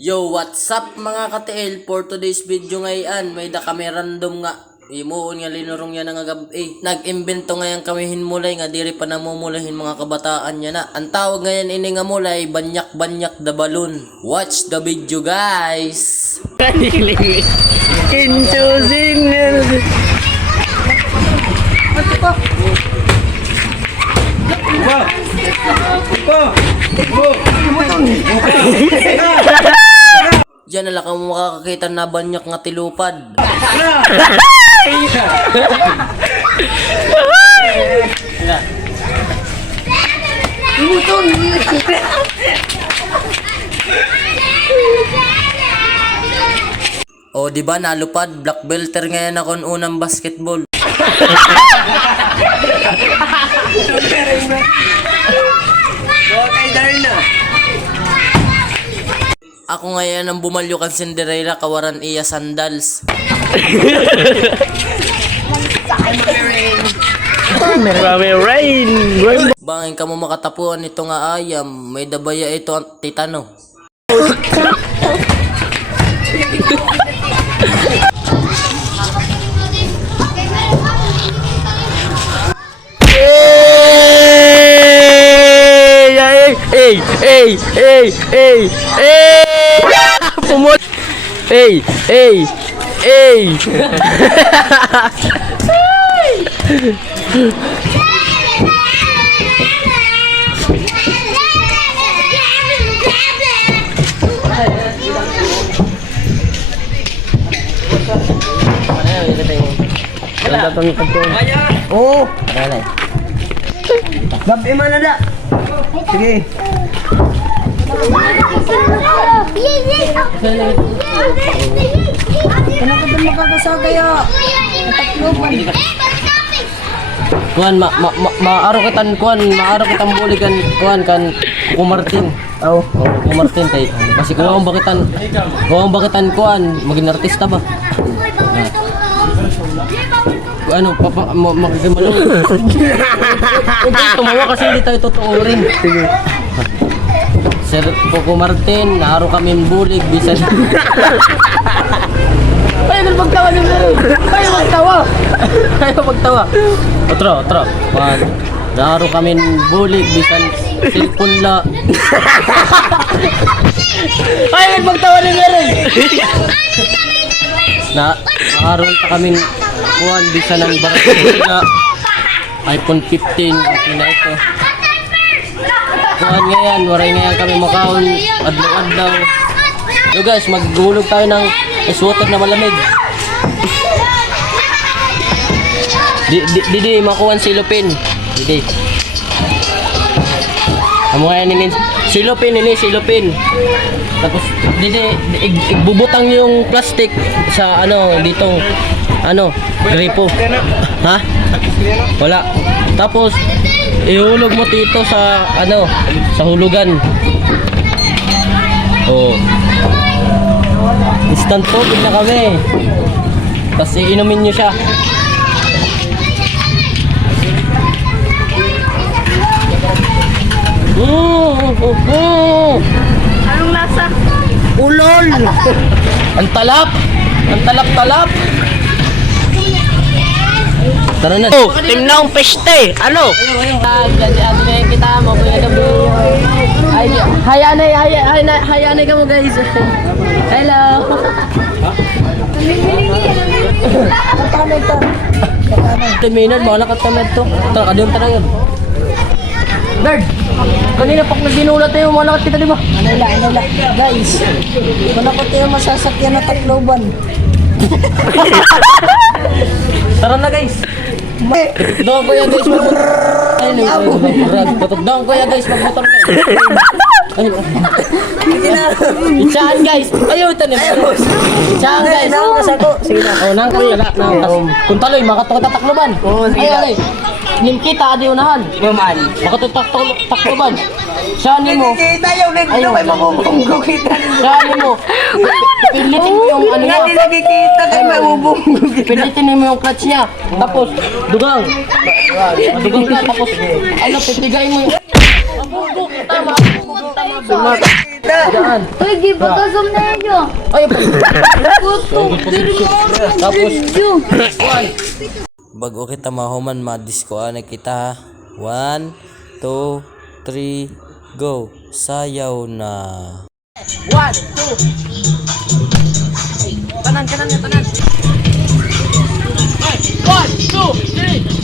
Yo, what's up mga ka-TL? For today's video ngayon, may da kami random nga. Imuon nga linurong yan nga gabi. Nag-imbento ngayon kami hinmulay nga diri pa namumulahin mga kabataan niya na. Ang tawag ngayon ini nga mulay, banyak-banyak the balloon. Watch the video guys! Introducing Diyan na lang ka makakakita na banyak nga tilupad. O di ba nalupad, black belter ngayon ako unang basketball. Ako ngayon ang bumalyo kan Cinderella kawaran iya sandals. May rain. Bangin ka mo makatapuan ito nga ayam, may dabaya ito ang titano. Pumot. Hey. Oo. Gabi man na. Sige. Kenapa din makakasagaya? Kuan maaro kitan bulikan kuan kan Kumartin. Oh. Kumartin tay. Kasi kuwang bakitan kuan maging artista ba? Ano magigimalo. Tumawa kasi hindi tayo totoo rin. Sige. Sir Coco Martin, naaro kami bulig bisan. Ayaw magtawa ni Mary. Ayaw magtawa. Otro. Naaro kami bulig bisan cellphone la. Ayaw magtawa ni Mary. Naaron pa kaming kuan bisan ng barangay iPhone 15 okay na ito. Kuhan ngayon, waray ngayon kami makaon adlaw-adlaw. So guys, maggulog tayo ng ice water na malamig. Didi, makuhan silupin. Didi. Amo ngayon ini silupin. Tapos didi, igbubutang yung plastic sa ditong gripo. Ha? Wala. Tapos ihulog mo dito sa sa hulugan. Oh. Instant tubig na kami. Tapos iinumin nyo siya. Anong lasa? Ulol! Ang talap! Tara na. Oh, timnang peste. Ano? Kita mo kuya gabi. Hayanay ka mo guys. Hello. Teminan mo nakatamed to. Tara kadyon tara yun. Bird. Kanina pak nagdinulat tayo mo nakat kita di ba? Ano la. Guys. Manakot tayo masasakyan na Tacloban. Tara na guys. Doon ko ya guys doon ko ya guys magmotor kayo. Itsaan guys. Ayaw tanim. Itsaan guys. Sige na. Oh nang kayo na. Kung taloy makatutak-takloban. Oo, sige na. Nim kita adi unahan. Maman. Makatutak-takloban. Saan mo? Kita yung nagdo kay mamubunggo kita. Saan mo? Pilitin mo yung ano Hindi nakikita kay mamubunggo kita. Pilitin mo yung clutch niya. Tapos dugang. Dugang ka tapos pipigay mo yung Daan. Uy, di ba kasam na yun? Ay, Gusto, diri mo ang video. bago kita mahuman, madiskoan na kita ha. 1, 2, 3, go. Sayaw na. 1, 2. Tanan, tanan, tanan. 1, 2, 3.